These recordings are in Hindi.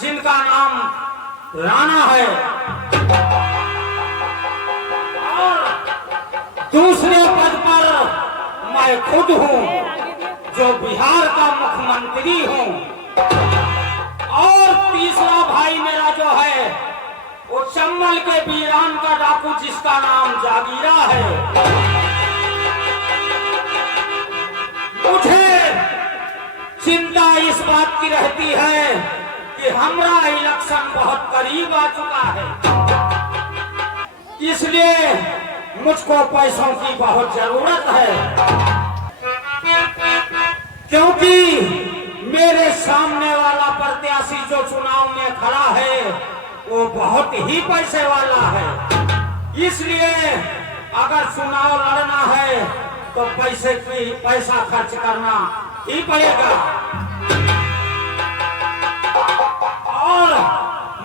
जिनका नाम राणा है, और दूसरे पद पर मैं खुद हूँ जो बिहार का मुख्यमंत्री हूँ, और तीसरा भाई मेरा जो है वो चंबल के वीरान का डाकू जिसका नाम जागीरा है। मुझे चिंता इस बात की रहती है कि हमारा इलेक्शन बहुत करीब आ चुका है, इसलिए मुझको पैसों की बहुत जरूरत है, क्योंकि मेरे सामने वाला प्रत्याशी जो चुनाव में खड़ा है वो बहुत ही पैसे वाला है। इसलिए अगर चुनाव लड़ना है तो पैसा खर्च करना ही पड़ेगा, और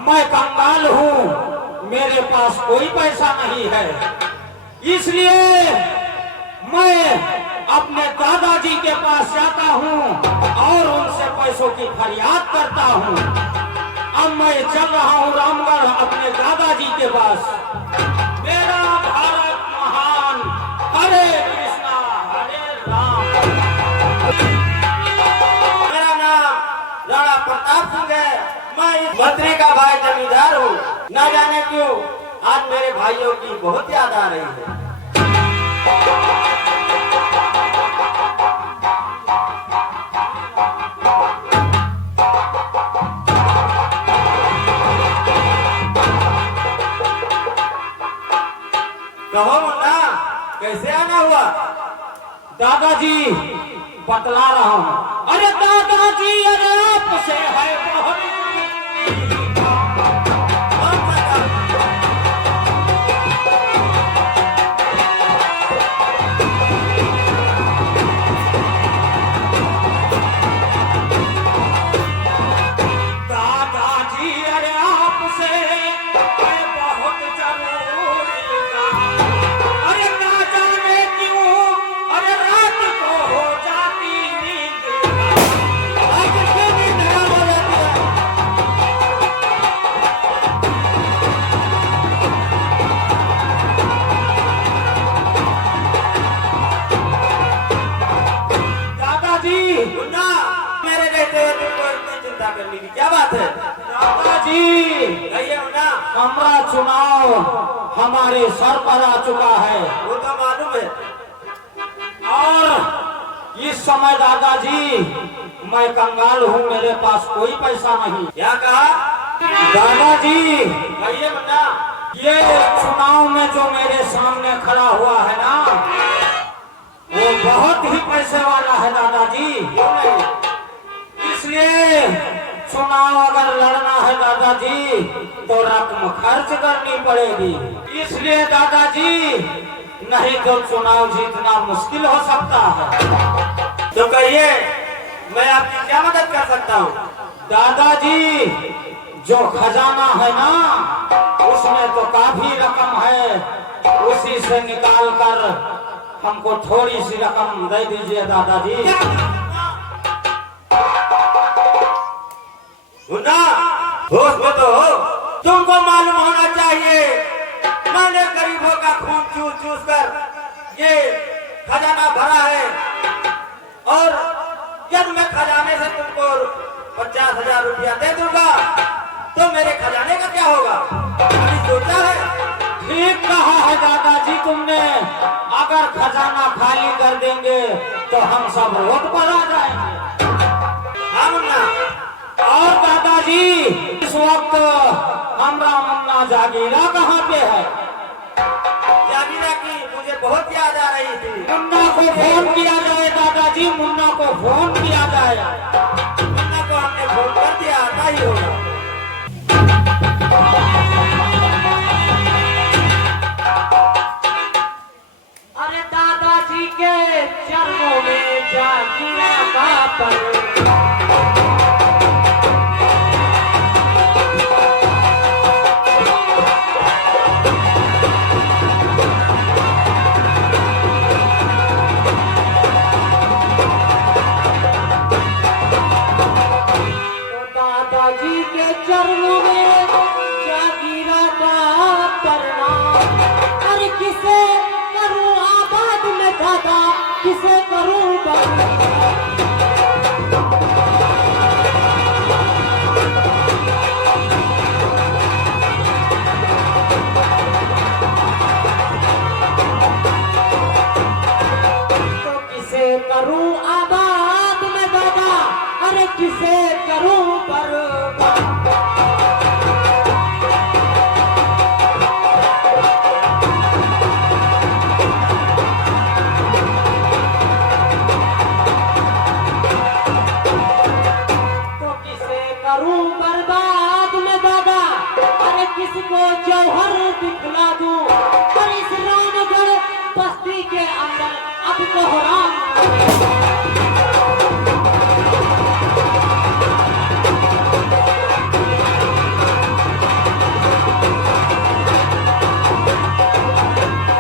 मैं कंगाल हूँ, मेरे पास कोई पैसा नहीं है। इसलिए मैं अपने दादाजी के पास जाता हूँ और उनसे पैसों की फरियाद करता हूँ। अब मैं चल रहा हूँ रामगढ़ अपने दादाजी के पास। मेरा भारत महान, हरे कृष्णा हरे राम। मेरा नाम राणा प्रताप सिंह है, मैं इस मंत्री का भाई जमींदार हूँ। न जाने क्यों आज मेरे भाइयों की बहुत याद आ रही है। कहो मुन्ना, कैसे आना हुआ? दादाजी बतला रहा हूँ। अरे दादाजी, अरे आपसे है बहुत करने की क्या बात है? दादाजी, हमारा चुनाव हमारे सर पर आ चुका है, वो तो मालूम है। और इस समय दादाजी मैं कंगाल हूँ, मेरे पास कोई पैसा नहीं। क्या कहा दादाजी? कहिए मुन्ना। ये चुनाव में जो मेरे सामने खड़ा हुआ है ना, वो बहुत ही पैसे वाला है दादाजी। इसलिए चुनाव अगर लड़ना है दादाजी तो रकम खर्च करनी पड़ेगी। इसलिए दादाजी, नहीं तो चुनाव जीतना मुश्किल हो सकता है। तो कहिए, मैं आपकी क्या मदद कर सकता हूँ? दादाजी, जो खजाना है ना, उसमें तो काफी रकम है, उसी से निकाल कर हमको थोड़ी सी रकम दे दीजिए दादाजी। मुन्ना, होश में तो हो। तुमको मालूम होना चाहिए, मैंने गरीबों का खून चूस चूस कर ये खजाना भरा है, और जब मैं खजाने से तुमको 50,000 रुपया दे दूंगा तो मेरे खजाने का क्या होगा? अभी सोचा है? ठीक कहा है दादाजी तुमने, अगर खजाना खाली कर देंगे तो हम सब रोड पर आ जाएंगे। हाँ मुन्ना। और दादाजी, इस वक्त हमारा मुन्ना जागीरा कहाँ पे है? जागीरा की मुझे बहुत याद आ रही थी। मुन्ना को फोन किया जाए दादाजी, मुन्ना को फोन किया जाए। मुन्ना को हमने फोन कर दिया, आता ही होगा। अरे दादाजी के चरणों में जागीरा का पर दादाजी के किसे करूं तो किसे करूं आबाद में दादा, अरे किसे करूं बर्बाद। तो किसे करूं बर्बाद में दादा, अरे किसको जौहर दिखला दूं, और इस रामगढ़ बस्ती के अंदर अब कोहराम।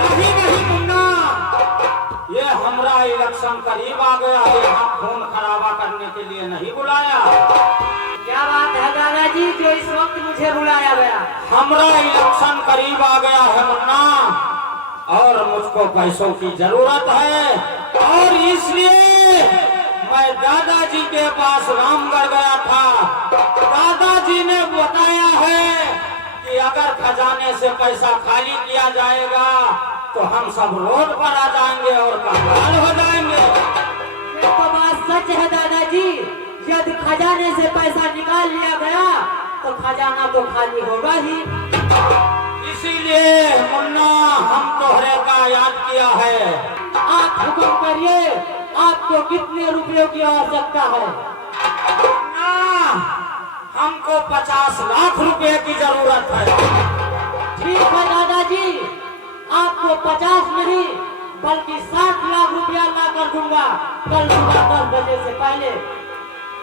नहीं नहीं मुन्ना, ये हमरा इलेक्शन करीब आ गया, यहाँ खून खराबा करने के लिए नहीं बुलाया। क्या बात है दादाजी जो इस वक्त मुझे बुलाया गया? हमरा इलेक्शन करीब आ गया है मुन्ना, और मुझको पैसों की जरूरत है, और इसलिए मैं दादाजी के पास रामगढ़ गया था। दादाजी ने बताया है कि अगर खजाने से पैसा खाली किया जाएगा तो हम सब रोड पर आ जाएंगे और कंगाल हो जाएंगे। ये तो बात सच है दादाजी, यदि खजाने से पैसा निकाल लिया गया तो खजाना तो खाली होगा ही। इसीलिए मुन्ना हम तोहरे का याद किया है। आप हुक्म करिए, आपको कितने रुपयों की आवश्यकता है? मुन्ना, हमको 50 लाख रुपए की जरूरत है। ठीक है दादाजी, आपको 50 नहीं बल्कि 60 लाख रुपया ला कर दूंगा कल सुबह 10 बजे से पहले।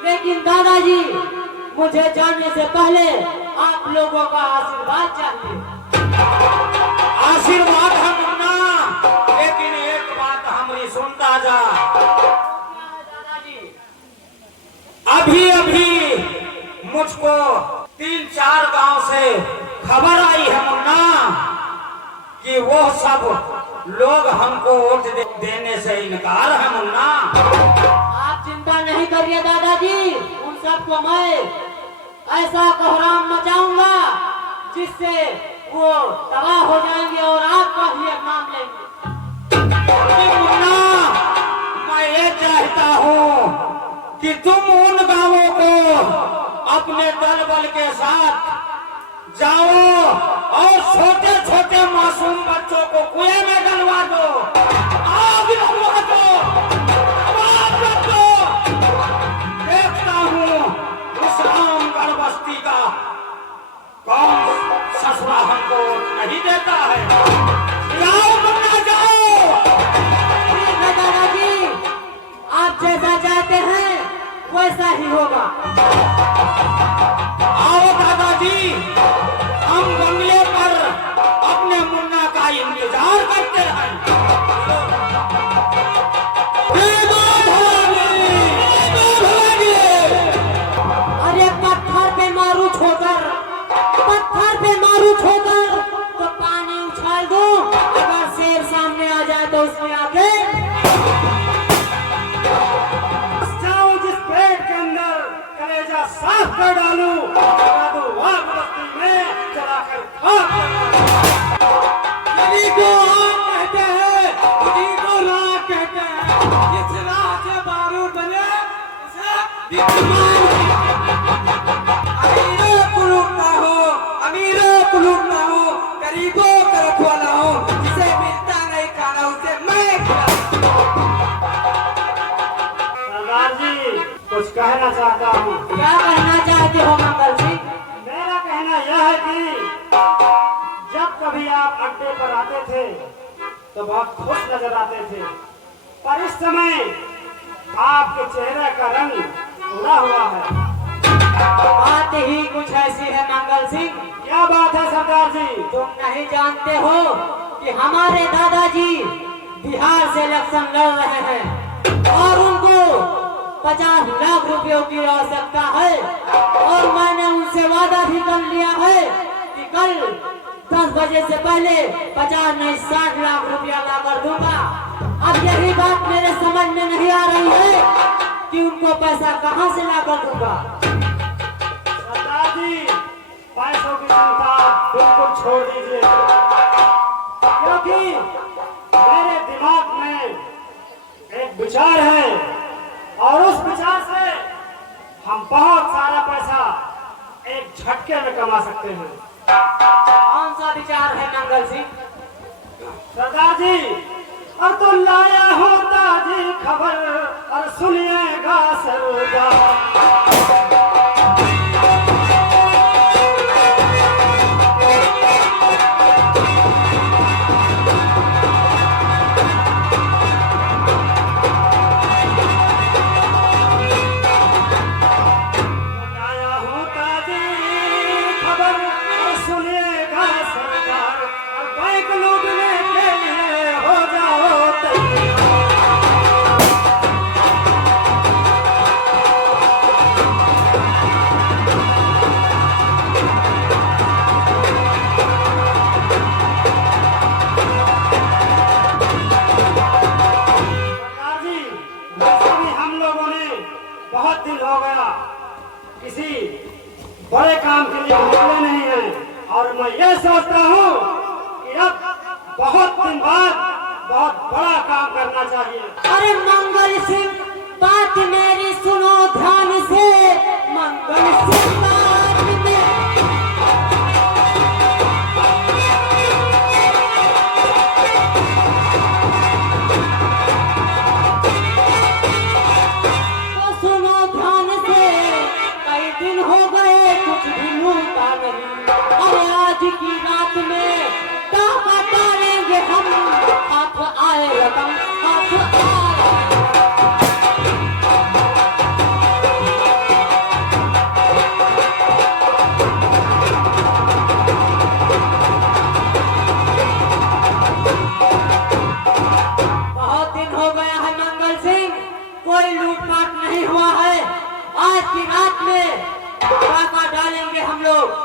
लेकिन दादाजी मुझे जाने से पहले आप लोगों का आशीर्वाद चाहिए। आशीर्वाद है मुन्ना, लेकिन एक बात हमारी सुनता जा। दादाजी अभी अभी मुझको 3-4 गांव से खबर आई है मुन्ना कि वो सब लोग हमको वोट देने से इनकार है मुन्ना। आप चिंता नहीं करिए दादाजी, उन सबको मैं ऐसा कोहराम मचाऊंगा जिससे वो तबाह हो जाएंगे और आपका ही एक नाम लेंगे। अरे मुन्ना, मैं ये चाहता हूँ कि तुम उन गांवों को अपने दल बल के साथ जाओ और छोटे छोटे मासूम बच्चों को कुएं में डलवा दो, आग लगवा दो, आग रख दो। देखता हूँ उस रामगढ़ बस्ती का कौन ससुरा हमको नहीं देता है। जाओ मुन्ना जाओ। ठीक है दादाजी, आप जैसा चाहते हैं वैसा ही होगा। आओ दादाजी, हम बंगले पर अपने मुन्ना का इंतजार करते हैं। अरे पत्थर पे मारू छोकर, पत्थर पे मारू छोकर तो पानी उछाल दो, अगर शेर सामने आ जाए तो उसके आगे जाऊं जिस पेट के अंदर कलेजा साफ कर डालूं, लगा दूं आग बस्ती में जलाकर खाक कर दूं। इन्हीं को आग कहते हैं, इन्हीं को राख कहते हैं। जिस राह से बारूद बने उसे विद्यमान अमीरों को लूटना हो, अमीरों को लूटना हो, गरीबों का रखवाला हो, जिसे मिलता नहीं खाना उसे मैं सरदार जी कुछ कहना चाहता हूँ। क्या कहना चाहते हो मंगल सिंह? मेरा कहना यह है कि जब कभी आप अड्डे पर आते थे तो बहुत खुश नजर आते थे, पर इस समय आपके चेहरे का रंग उड़ा हुआ है। बात ही कुछ ऐसी है मंगल सिंह, क्या बात है सरदार जी? तुम नहीं जानते हो कि हमारे दादाजी बिहार से इलेक्शन लड़ रहे हैं और उनको 50 लाख रुपयों की आवश्यकता है, और मैंने उनसे वादा भी कर लिया है कि कल 10 बजे से पहले 50 नहीं 60 लाख रुपया ला कर दूंगा। अब यही बात मेरे समझ में नहीं आ रही है कि उनको पैसा कहां से ला कर दूंगा। सरदार जी, पैसों की चिंता बिल्कुल छोड़ दीजिए, क्योंकि मेरे दिमाग में एक विचार है और उस विचार से हम बहुत सारा पैसा एक झटके में कमा सकते हैं। कौन सा विचार है मंगल सिंह? सरदार जी, और तो लाया हूँ ताजी खबर और सुनिएगा सरदार। बहुत दिन हो गया किसी बड़े काम के लिए निकले नहीं है और मैं ये सोचता हूँ कि अब बहुत दिन बाद बहुत बड़ा काम करना चाहिए। अरे मंगल सिंह, बात मेरी सुनो ध्यान से। मंगल सिंह, बात मेरी की रात में टाका डालेंगे हम। हाथ आए रकम, हाथ आए। बहुत दिन हो गया है मंगल सिंह, कोई लूटपाट नहीं हुआ है। आज की रात में टाका डालेंगे हम लोग।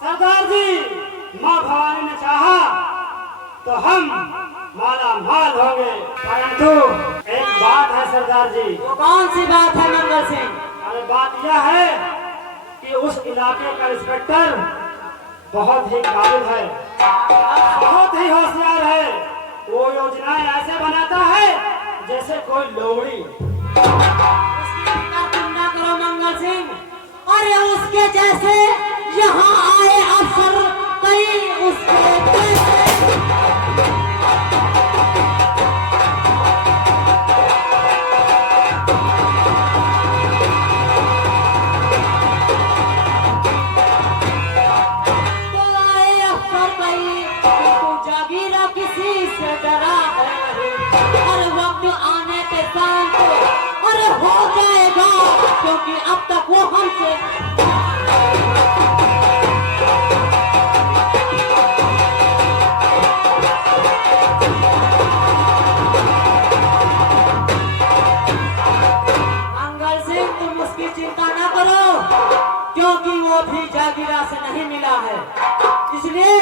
सरदार जी, माँ भवानी ने चाहा तो हम माला माल होंगे, परंतु एक बात है सरदार जी। वो कौन सी बात है मंगल सिंह? अरे बात यह है कि उस इलाके का इंस्पेक्टर बहुत ही काबिल है, बहुत ही होशियार है। वो योजनाएं ऐसे बनाता है जैसे कोई लोमड़ी। उसकी चिंता तुम ना करो मंगल सिंह। अरे उसके जैसे यहाँ आए अफसर कई उसके जैसे। तो आए अफसर कई, तो जागीरा किसी से डरा है नहीं। हर वक्त आने के साथ अरे हो जाएगा, क्योंकि अब तक वो हमसे चिंता ना करो, क्योंकि वो भी जागीरा से नहीं मिला है। इसलिए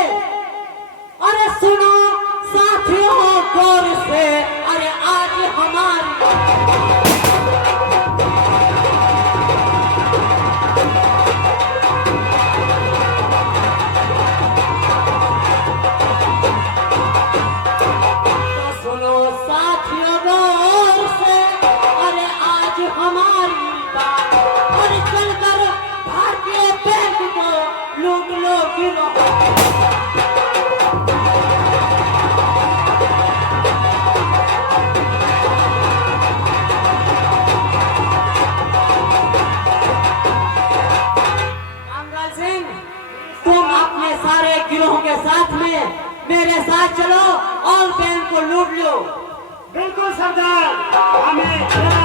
अरे सुनो साथियों गौर से, अरे आज हमारी तो सुनो साथियों गौर से, अरे आज हमारी और चलकर भारतीय बैंक को लूट लो गिरो। मंगल सिंह, तुम अपने सारे गिरोह के साथ में मेरे साथ चलो और बैंक को लूट लो। बिल्कुल सरदार, हमें